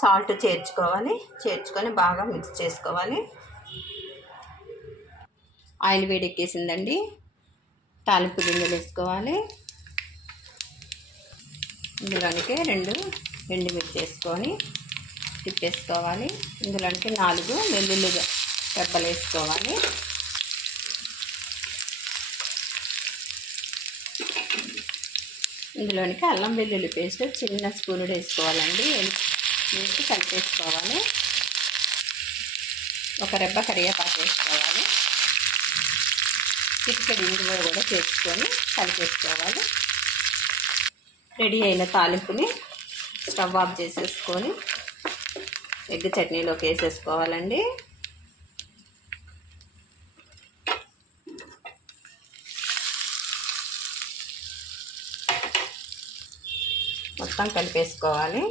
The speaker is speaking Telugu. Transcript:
సాల్ట్ చేర్చుకొని బాగా మిక్స్ చేసుకోవాలి. ఆయిల్ వేడెక్కేసిందండి. తాలింపు గింజలు వేసుకోవాలి. ఇందులోనికి 2 ఎండుమిర్చి వేసుకొని తిప్పేసుకోవాలి. ఇందులోనికి 4 వెల్లుల్లి రెబ్బలు వేసుకోవాలి. ఇందులోనికి అల్లం వెల్లుల్లి పేస్ట్ చిన్న స్పూన్ వేసుకోవాలండి. వేసి కలిపేసుకోవాలి. ఒక రెబ్బ కరివేపాకు వేసుకోవాలి. చిటికెడు ఇంగువ కూడా చేర్చుకొని కలిపేసుకోవాలి. రెడీ అయిన తాలింపుని స్టవ్ ఆఫ్ చేసేసుకొని ఎగ్ చట్నీలోకి వేసేసుకోవాలండి. మొత్తం కలిపేసుకోవాలి.